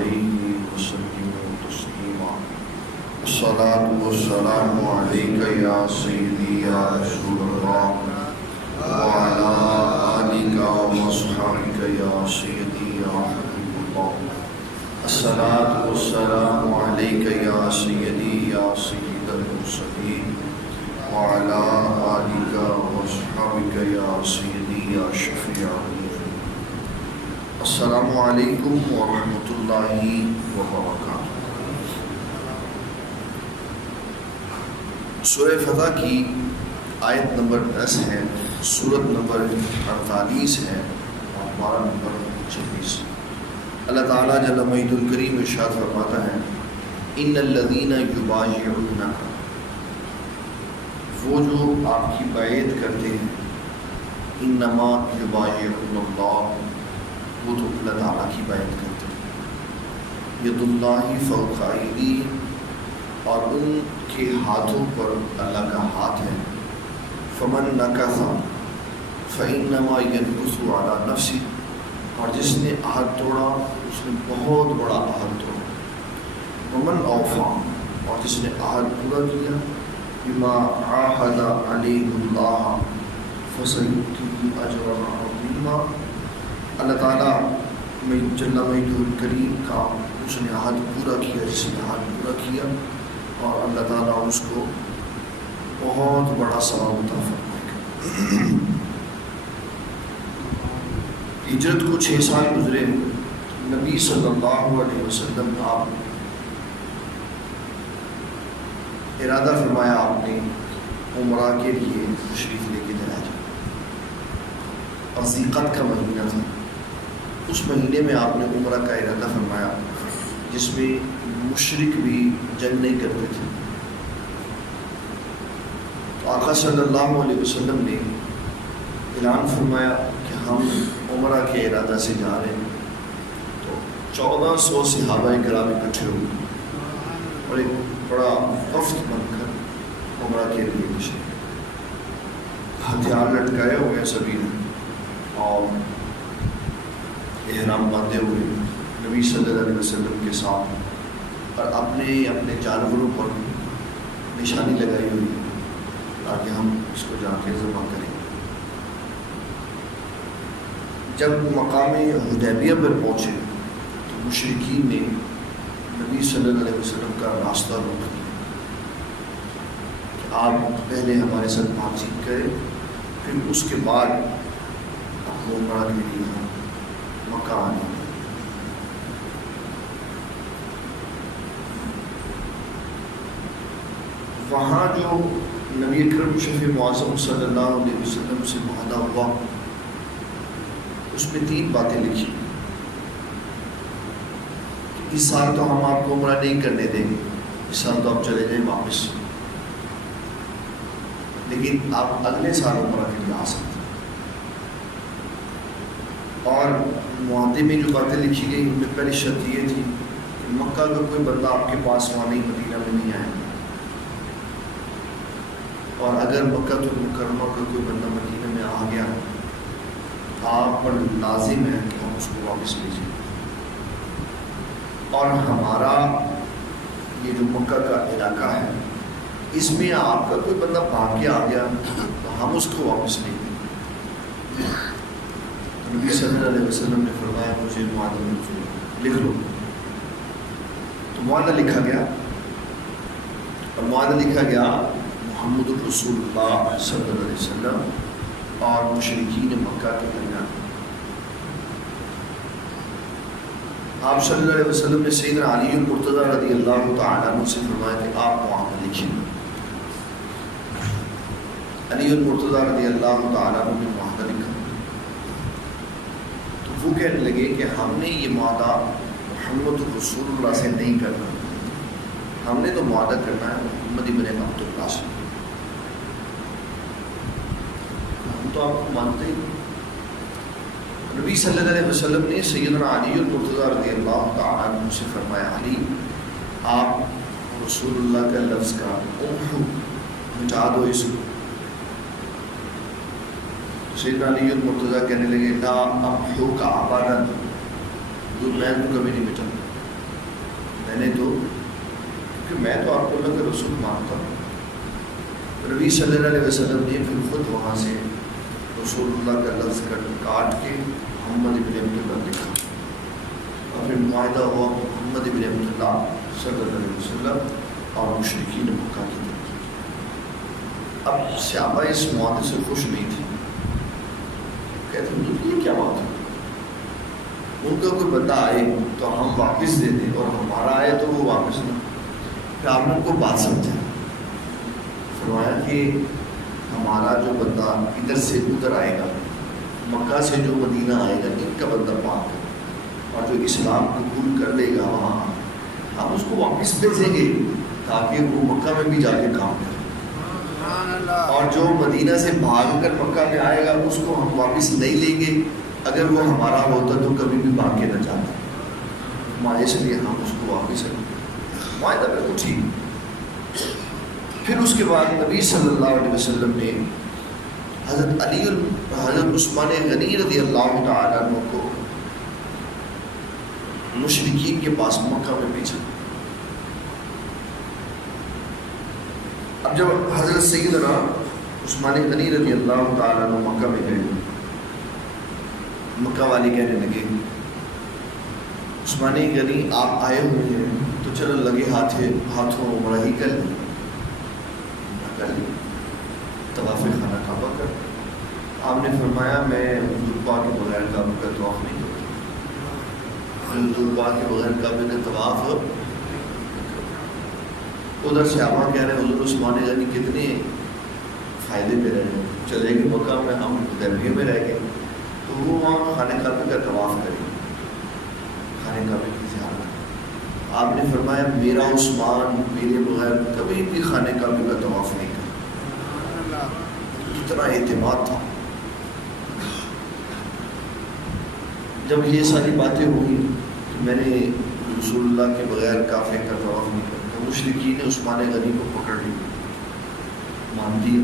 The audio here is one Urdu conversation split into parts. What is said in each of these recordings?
علیہ وسلم تسلیما الصلاۃ والسلام علیک یا سیدی یا رسول اللہ وعلی آلک واصحابک یا سیدی یا حبیب اللہ الصلاۃ والسلام علیک یا سیدی یا سید المرسلین وعلی آلک واصحابک یا سیدی یا شفیع السلام علیکم ورحمۃ اللہ وبرکاتہ۔ سورہ فتح کی آیت نمبر 10 ہے، سورت نمبر 48 ہے اور پارہ نمبر 26۔ اللہ تعالیٰ جل مجدہ الکریم ارشاد فرماتا ہے ان الذین یبایعونک، وہ جو آپ کی بیعت کرتے ہیں، انما یبایعون اللہ، وہ تو اللہ تعالیٰ کی بیعت کرتے ہیں، ید اللہ فوق ایدیہم، اور ان کے ہاتھوں پر اللہ کا ہاتھ ہے، فمن نکث فانما ینکث علی نفسہ، اور جس نے عہد توڑا اس نے بہت بڑا عہد توڑا، ومن اوفی، اور جس نے عہد پورا کیا، بما عاہد علیہ اللہ فسیؤتیہ اجرا عظیما، اللہ تعالیٰ جل مجدہ الکریم کا اس نے عہد پورا کیا، جس نے عہد پورا کیا، اور اللہ تعالیٰ اس کو بہت بڑا ثواب عطا فرمائے گا۔ ہجرت کو 6 سال گزرے، نبی صلی اللہ علیہ وسلم آپ ارادہ فرمایا، آپ نے عمرہ کے لیے تشریف لے کے جایا جائے، اور ذیقعد کا مہینہ تھا، اس مہینے میں آپ نے عمرہ کا ارادہ فرمایا، جس میں مشرک بھی جنگ نہیں کرتے تھے۔ تو آقا صلی اللہ علیہ وسلم نے اعلان فرمایا کہ ہم عمرہ کے ارادہ سے جا رہے ہیں، تو 1400 صحابہ کرام اکٹھے ہوئے اور ایک بڑا وفد بن کر عمرہ کے لیے نکلے، ہتھیار لٹکائے ہوئے سبھی نے، اور احرام باندھے ہوئے نبی صلی اللہ علیہ وسلم کے ساتھ، اور اپنے جانوروں پر نشانی لگائی ہوئی تاکہ ہم اس کو جا کے ذبح کریں۔ جب مقام حدیبیہ پر پہنچے تو مشرکین نے نبی صلی اللہ علیہ وسلم کا راستہ روک دیا کہ آپ پہلے ہمارے ساتھ بات چیت کریں، پھر اس کے بعد آپ کو عمرہ کے لیے مکہ آنے۔ وہاں جو نبی اکرم شفیع معظم صلی اللہ علیہ وسلم سے معاہدہ ہوا، اس میں 3 باتیں لکھی کہ اس سال تو ہم آپ کو عمرہ نہیں کرنے دیں گے، اس سال تو آپ چلے جائیں واپس، لیکن آپ اگلے سال عمرہ کے لیے آ سکتے ہیں۔ اور معاہدے میں جو باتیں لکھی گئی ان میں پہلی شرط یہ تھی کہ مکہ کا کوئی بندہ آپ کے پاس وہاں نہیں، مدینہ میں نہیں آئے، اور اگر مکہ المکرمہ کا کوئی بندہ مدینہ میں آ گیا، آپ پر لازم ہے کہ ہم اس کو واپس لے جائیں، اور ہمارا یہ جو مکہ کا علاقہ ہے اس میں آپ کا کوئی بندہ بھاگ کے آ گیا تو ہم اس کو واپس لے لیں۔ نبی صلی اللہ علیہ وسلم نے فرمایا مجھے معاہدہ منظور، لکھ لو۔ تو معاہدہ لکھا گیا، اور معاہدہ لکھا گیا محمد الرسول اللہ صلی اللہ علیہ وسلم اور مشرکین مکہ کے درمیان۔ آپ صلی اللہ علیہ وسلم نے سیدنا علی المرتضیٰ رضی اللہ تعالیٰ عنہ سے فرمایا کہ آپ معاہدہ لکھیں۔ علی المرتضیٰ رضی اللہ تعالیٰ عنہ نے معاہدہ لکھا، وہ کہنے لگے کہ ہم نے یہ معاہدہ محمد رسول اللہ سے نہیں کرنا، ہم نے تو معاہدہ کرنا ہے محمد ابن عبداللہ سے، ہم تو آپ کو مانتے ہی نہیں۔ نبی صلی اللہ علیہ وسلم نے سیدنا علی المرتضیٰ رضی اللہ تعالیٰ عنہ سے فرمایا علی آپ رسول اللہ کا لفظ کا مٹا دو اس کو۔ سیدنا علی المرتضیٰ کہنے لگے لا امحو کا ابدا، میں تو کبھی نہیں مٹا، میں نے تو کیونکہ میں تو آپ کو اللہ کے رسول مانتا ہوں. نبی صلی اللہ علیہ وسلم نے پھر خود وہاں سے رسول اللہ کا لفظ کاٹ کے محمد ابن عبداللہ لکھا اور پھر معاہدہ ہوا محمد ابن عبداللہ صلی اللہ علیہ وسلم اور مشرکین مکہ کی طرف. اب صحابہ اس معاہدے سے خوش نہیں تھے. کہتے ہیں یہ کیا بات ہے, ان کا کوئی بندہ آئے تو ہم واپس دے دیں اور ہمارا آئے تو وہ واپس نہ. پھر آپ نے ان کو بات سمجھا, فرمایا کہ ہمارا جو بندہ ادھر سے ادھر آئے گا, مکہ سے جو مدینہ آئے گا, ان کا بندہ پاک ہے, اور جو اسلام قبول کر لے گا وہاں ہم اس کو واپس بھیجیں گے تاکہ وہ مکہ میں بھی جا کے کام کرے, اور جو مدینہ سے بھاگ کر مکہ میں آئے گا اس کو ہم واپس نہیں لیں گے. اگر وہ ہمارا ہوتا تو کبھی بھی بھاگ کے نہ جاتا, اس لیے ہم اس کو واپس معاہدہ پہ تو ٹھیک. پھر اس کے بعد نبی صلی اللہ علیہ وسلم نے حضرت عثمان غنی رضی اللہ تعالیٰ عنہ کو مشرکین کے پاس مکہ میں بھیجا. اب جب حضرت سیدنا عثمان غنی رضی اللہ تعالیٰ عنہ مکہ میں گئے, مکہ والے کہنے لگے عثمان غنی آپ آئے ہوئے ہیں تو چلو لگے ہاتھوں عمرہ ہی کر لیں, طواف خانہ کعبہ کر. آپ نے فرمایا میں حضور پاک کے بغیر کعبہ کا طواف نہیں کرتا, حضور پاک کے بغیر کعبے کا طواف. ادھر صحابہ کہہ رہے ہیں حضور عثمان غنی کتنے فائدے میں رہے, چلے گئے مکہ میں, ہم حدیبیہ میں رہ گئے, تو وہ وہاں خانہ کعبے کا طواف کریں, خانہ کعبے کی زیارت. آپ نے فرمایا میرا عثمان میرے بغیر کبھی بھی خانہ کعبے کا طواف نہیں کرا. اتنا اعتماد تھا. جب یہ ساری باتیں ہوئی کہ میں نے رسول اللہ کے بغیر کعبے کا طواف نہیں کرتا, مشرکین نے عثمان غنی کو پکڑ لی, مان دیا.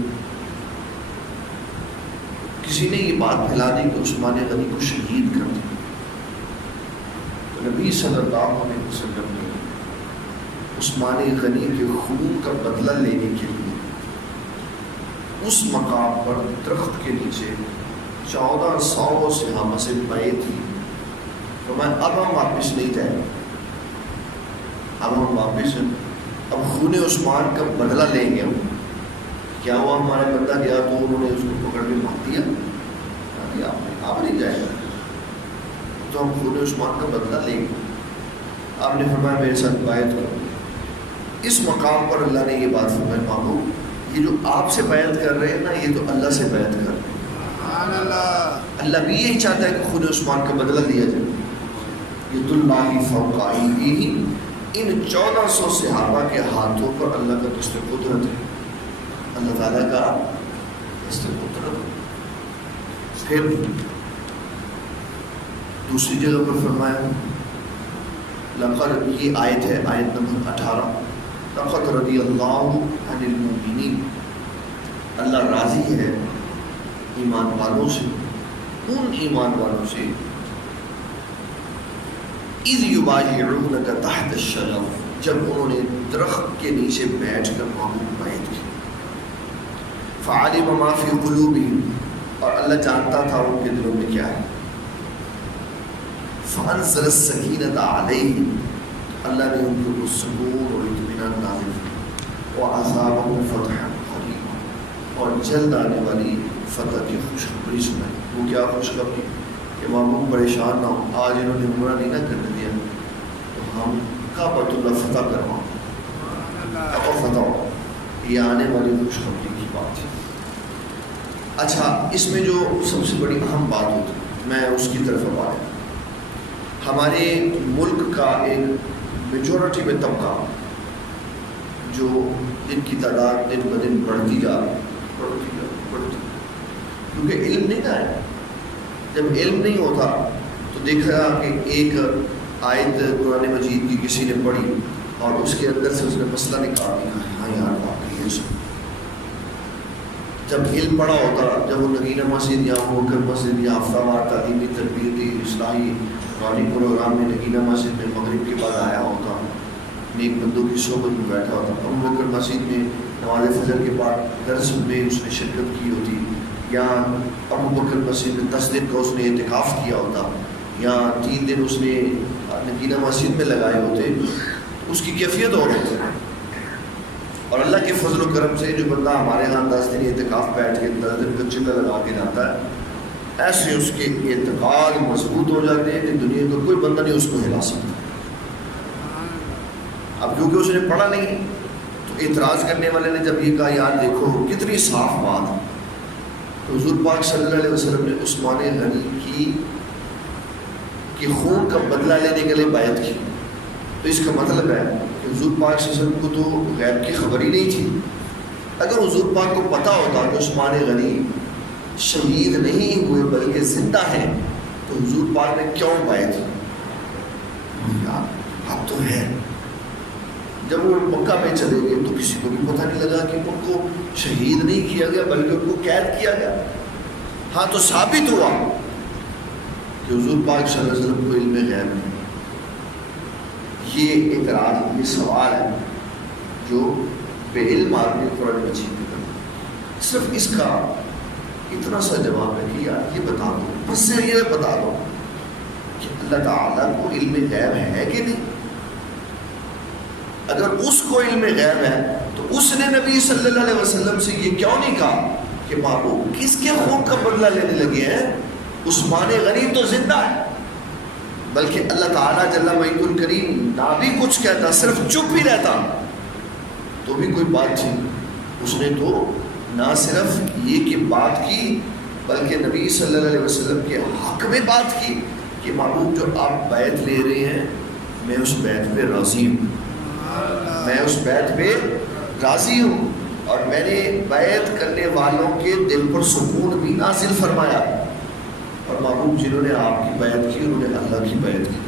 کسی نے یہ بات پھیلا دی کہ عثمان غنی کو شہید کر دیا. تو نبی صلی اللہ علیہ وسلم نے عثمان غنی کے خون کا بدلہ لینے کے لیے اس مقام پر درخت کے نیچے 1400 صحابہ سے بیعت تھی. تو میں اب ہم واپس نہیں جائیں, اب ہم واپس اب خون عثمان کا بدلہ لیں گے. ہم کیا ہوا, ہمارا بندہ گیا تو انہوں نے اس کو پکڑ کے مار دیا, آپ نہیں جائے گا تو ہم خون عثمان کا بدلہ لیں گے. آپ نے فرمایا میرے ساتھ بیعت کرو. اس مقام پر اللہ نے یہ بات فرمائی, مانو یہ جو آپ سے بیعت کر رہے ہیں نا, یہ تو اللہ سے بیعت کر رہے ہیں. اللہ بھی یہی چاہتا ہے کہ خون عثمان کا بدلہ لیا جائے. ید اللہ فوق ایدیہم, ان 1400 صحابہ کے ہاتھوں پر اللہ کا دست قدرت ہے, اللہ تعالیٰ کا دست قدرت. پھر دوسری جگہ پر فرمایا لقد, یہ آیت ہے آیت نمبر 18, لقد رضی اللہ عن المؤمنین, اللہ راضی ہے ایمان والوں سے, ان ایمان والوں سے, اذ یبایعونک تحت الشجر, جب انہوں نے درخت کے نیچے بیٹھ کر محبوب بیعت کی. فعلم ما فی قلوبہم, اور اللہ جانتا تھا ان کے دلوں میں کیا ہے. فانزل السکینۃ علیہم, اللہ نے ان کو سکون اور اطمینان نازل کیا. وَأَثَابَهُمْ فَتْحًا قَرِيبًا, اور جلد آنے والی فتح کی خوشخبری سنائی. وہ کیا خوشخبری کہ محبوب پریشان نہ ہو, آج انہوں نے عمرہ نہیں نہ کرنے دیا تو ہم کعبۃ اللہ فتح کرواؤں, کعبہ فتح ہو. یہ آنے والی خوشخبری کی بات ہے. اچھا, اس میں جو سب سے بڑی اہم بات ہوتی ہے میں اس کی طرف اب آیا. ہمارے ملک کا ایک میجورٹی میں طبقہ جو جن کی تعداد دن بدن بڑھتی جا رہی, کیونکہ علم نہیں آیا. جب علم نہیں ہوتا تو دیکھا کہ ایک آیت قرآن مجید کی کسی نے پڑھی اور اس کے اندر سے اس نے مسئلہ نکال دیا, ہاں یار واقعی ہے. جب علم پڑا ہوتا, جب وہ نگینہ مسجد یا موکر مسجد یا ہفتہ وار تعلیمی تربیتی اصلاحی قرآنی پروگرام میں نگینہ مسجد میں مغرب کے بعد آیا ہوتا نیک بندوں کی صحبت میں بیٹھا ہوتا، ابو بکر مسجد میں نماز فجر کے بعد درس میں اس نے شرکت کی ہوتی، یا ابو بکر مسجد میں 10 دن کا اس نے اعتکاف کیا ہوتا، یا 3 دن اس نے نگینہ مسجد میں لگائے ہوتے، اس کی کیفیت اور ہوتی ہے۔ اور اللہ کے فضل و کرم سے جو بندہ ہمارے ہاں 10 دن اعتکاف بیٹھ کے 10 دن کا چلہ لگا کے جاتا ہے، ایسے اس کے اعتقاد مضبوط ہو جاتے ہیں کہ دنیا کا کوئی بندہ نہیں اس کو ہلا سکتا۔ اب کیونکہ اس نے پڑھا نہیں، تو اعتراض کرنے والے نے جب یہ کہا یار دیکھو کتنی صاف بات ہے، تو حضور پاک صلی اللہ علیہ وسلم نے عثمان غنی کی خون کا بدلہ لینے کے لیے بیعت کی۔ تو اس کا مطلب ہے کہ حضور پاک صلی اللہ علیہ وسلم کو تو غیب کی خبر ہی نہیں تھی۔ اگر حضور پاک کو پتہ ہوتا کہ عثمان غنی شہید نہیں ہوئے بلکہ زندہ ہیں، تو حضور پاک نے کیوں بیعت کی؟ اب تو ہے، جب وہ مکہ میں چلے گئے تو کسی کو بھی پتہ نہیں لگا کہ ان کو شہید نہیں کیا گیا بلکہ ان کو قید کیا گیا۔ ہاں تو ثابت ہوا کہ حضور پاک صلی اللہ علیہ وسلم کو علم غیب ہے۔ یہ اعتراض، یہ سوال ہے جو بے علم آدمی قرآن مجید میں کرتا، صرف اس کا اتنا سا جواب ہے کہ یار یہ بتا دو، بس سے یہ بتا دو کہ اللہ تعالیٰ کو علم غیب ہے کہ نہیں۔ اگر اس کو علم غیب ہے تو اس نے نبی صلی اللہ علیہ وسلم سے یہ کیوں نہیں کہا کہ محبوب کس کے خون کا بدلہ لینے لگے ہیں؟ عثمان غنی تو زندہ ہے، بلکہ اللہ تعالیٰ جل مجید الکریم نہ بھی کچھ کہتا، صرف چپ ہی رہتا تو بھی کوئی بات تھی۔ اس نے تو نہ صرف یہ کہ بات کی بلکہ نبی صلی اللہ علیہ وسلم کے حق میں بات کی کہ محبوب جو آپ بیعت لے رہے ہیں میں اس بیعت پہ راضی ہوں، میں اس بیعت پہ راضی ہوں، اور میں نے بیعت کرنے والوں کے دل پر سکون بھی نازل فرمایا۔ اور محبوب جنہوں نے آپ کی بیعت کی انہوں نے اللہ کی بیعت کی۔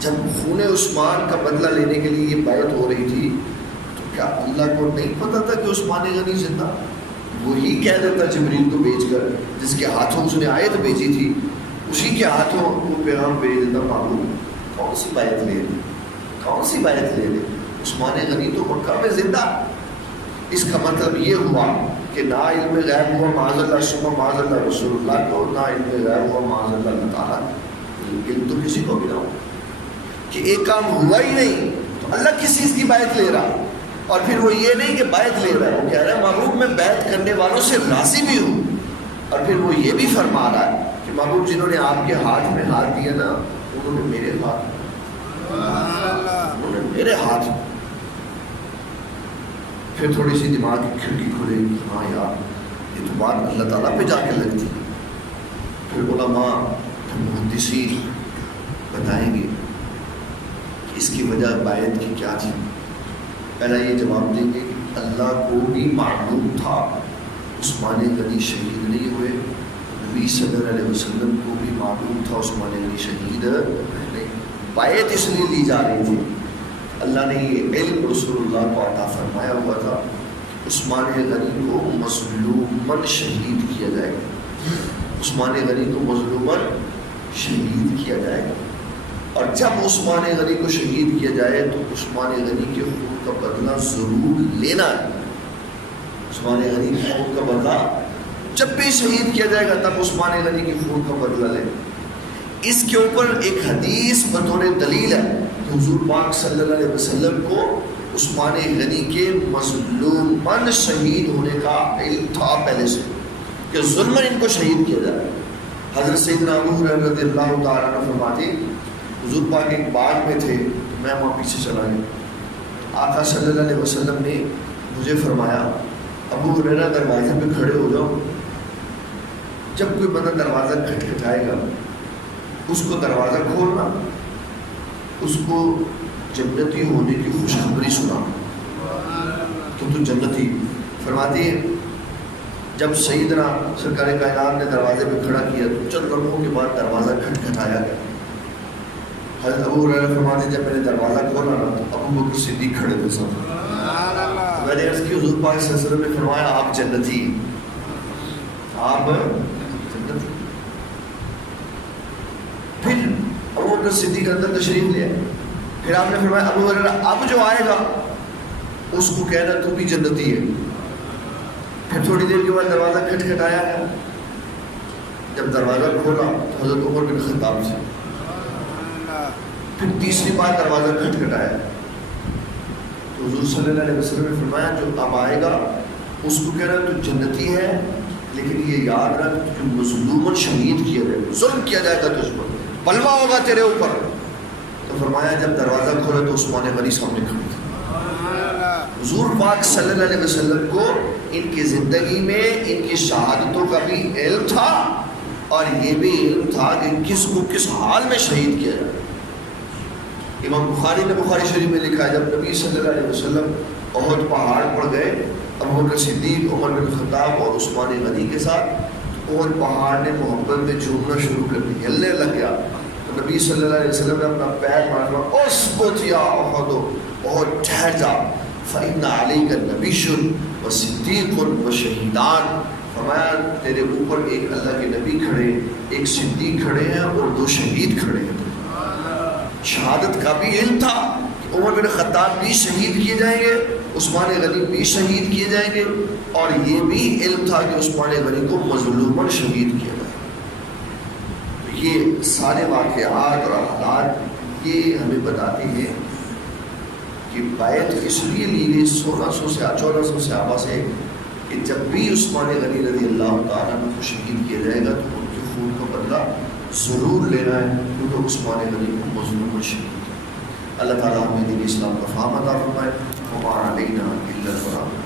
جب خون عثمان کا بدلہ لینے کے لیے یہ بیعت ہو رہی تھی تو کیا اللہ کو نہیں پتا تھا کہ عثمان غنی زندہ؟ وہی کہہ دیتا جبریل کو بھیج کر، جس کے ہاتھوں اس نے آیت بھیجی تھی، اسی کے ہاتھوں وہ پیغام بھیج دیتا، محبوب کون سی بیعت لے لے، کون سی بیعت لے لے، عثمان غنی تو مکہ میں زندہ۔ اس کا مطلب یہ ہوا کہ نہ علم غیب ہوا معاذ اللہ ثم معاذ اللہ رسول اللہ کو، نہ علم غیب ہوا معاذ اللہ اللہ تعالیٰ، علم تو کسی کو بھی نہ ہو کہ ایک کام ہوا ہی نہیں تو اللہ کس چیز کی بیعت لے رہا؟ اور پھر وہ یہ نہیں کہ بیعت لے رہا ہے، وہ کہہ رہا ہے محبوب میں بیعت کرنے والوں سے راضی بھی ہوں، اور پھر وہ یہ بھی فرما رہا ہے کہ محبوب جنہوں نے آپ کے ہاتھ میں ہاتھ دیا نا انہوں نے میرے ہاتھ، انہوں نے میرے ہاتھ۔ پھر تھوڑی سی دماغ کی کھڑکی کھلے گی، ہاں یار یہ تو بات اللہ تعالیٰ پہ جا کے لگتی ہے۔ پھر علماء محدثین بتائیں گے کہ اس کی وجہ بیعت کی کیا تھی۔ پہلا یہ جواب دیں گے کہ اللہ کو بھی معلوم تھا عثمان غنی شہید نہیں ہوئے، نبی صلی اللہ علیہ وسلم کو بھی معلوم تھا عثمان غنی شہید نہیں، بیعت اس لیے لی جا رہی تھی، اللہ نے یہ علم رسول اللہ کو عطا فرمایا ہوا تھا عثمان غنی کو مظلوماً شہید کیا جائے گا، عثمان غنی کو مظلوماً شہید کیا جائے گا، اور جب عثمان غنی کو شہید کیا جائے تو عثمان غنی کے خون کا بدلہ ضرور لینا ہے۔ عثمان غنی کے خون کا بدلہ جب بھی شہید کیا جائے گا تب عثمان غنی کے خون کا بدلہ لینا۔ اس کے اوپر ایک حدیث بطور دلیل ہے کہ حضور پاک صلی اللہ علیہ وسلم کو عثمان غنی کے مظلوماً شہید ہونے کا علم تھا پہلے سے کہ ظلماً ان کو شہید کیا جائے۔ حضرت سیدنا ابو ہریرہ رضی اللہ تعالیٰ عنہ فرماتے حضور پاک ایک باغ میں تھے، میں وہاں پیچھے چلا گیا، آقا صلی اللہ علیہ وسلم نے مجھے فرمایا ابو ہریرہ دروازے پہ کھڑے ہو جاؤ، جب کوئی بندہ دروازہ کھٹکھٹائے گا اس کو دروازہ کھولنا، اس کو جنتی ہونے کی خوشخبری سنا تو جنتی۔ فرماتی ہے جب سیدنا سرکار کائنات نے دروازے پہ کھڑا کیا تو چند لمحوں کے بعد دروازہ کھٹکھٹایا گیا۔ حضرت ابو ہریرہ فرماتے ہیں جب میں نے دروازہ کھولا نا تو ابو بکر صدیق کھڑے تھے سب، میں نے عرض کی حضور پاک صلی اللہ علیہ وسلم نے فرمایا آپ جنتی، آپ جنتی۔ پھر ابو بکر صدیق اندر تشریف لے آئے، پھر آپ نے فرمایا ابو ہریرہ اب جو آئے گا اس کو کہنا تو بھی جنتی ہے. پھر تھوڑی دیر کے بعد دروازہ کھٹکھٹایا گیا. جب دروازہ کھولا تو حضرت عمر بن خطاب سے. پھر تیسری بار دروازہ کھٹکھٹایا تو حضور صلی اللہ علیہ وسلم نے فرمایا جو اب آئے گا اس کو کہنا تو جنتی ہے لیکن یہ یاد رکھ جو مظلومن شہید کیا جائے گا, ظلم کیا جائے گا تجھ پر, پلوا ہوگا تیرے اوپر. تو فرمایا جب دروازہ کھولا تو عثمان غنی سامنے کھڑے تھے. حضور پاک صلی اللہ علیہ وسلم کو ان کی زندگی میں ان کی شہادتوں کا بھی علم تھا اور یہ بھی علم تھا کہ کس کو کس حال میں شہید کیا جائے. امام بخاری نے بخاری شریف میں لکھا ہے جب نبی صلی اللہ علیہ وسلم احد پہاڑ پر گئے ابوبکر صدیق, عمر بن خطاب اور عثمان غنی کے ساتھ, احد پہاڑ نے محبت میں جھومنا شروع کر دی, ہلنے لگ گیا. تو نبی صلی اللہ علیہ وسلم نے اپنا پیر مارا, اسکت یا احد, احد ٹھہر جا, فإن علیک نبی و صدیق و شہیدان. فرمایا تیرے اوپر ایک اللہ کے نبی کھڑے, ایک صدیق کھڑے ہیں اور 2 شہید کھڑے ہیں. شہادت کا بھی علم تھا کہ عمر بن خطاب بھی شہید کیے جائیں گے, عثمان غنی بھی شہید کیے جائیں گے, اور یہ بھی علم تھا کہ عثمان غنی کو مظلوماً شہید کیا جائے گا. یہ سارے واقعات اور حالات یہ ہمیں بتاتے ہیں کہ بیعت اس لیے لی گئی 1400 صحابہ سے کہ جب بھی عثمان غنی رضی اللہ تعالیٰ عنہ کو شہید کیا جائے گا تو ان کے خون کا بدلہ ضرور لینا ہے کیونکہ عثمان غنی کو مظلوم شہید. اللہ تعالیٰ ہمیں دین اسلام کا فہم عطا فرمائے. وما علینا الا البلاغ.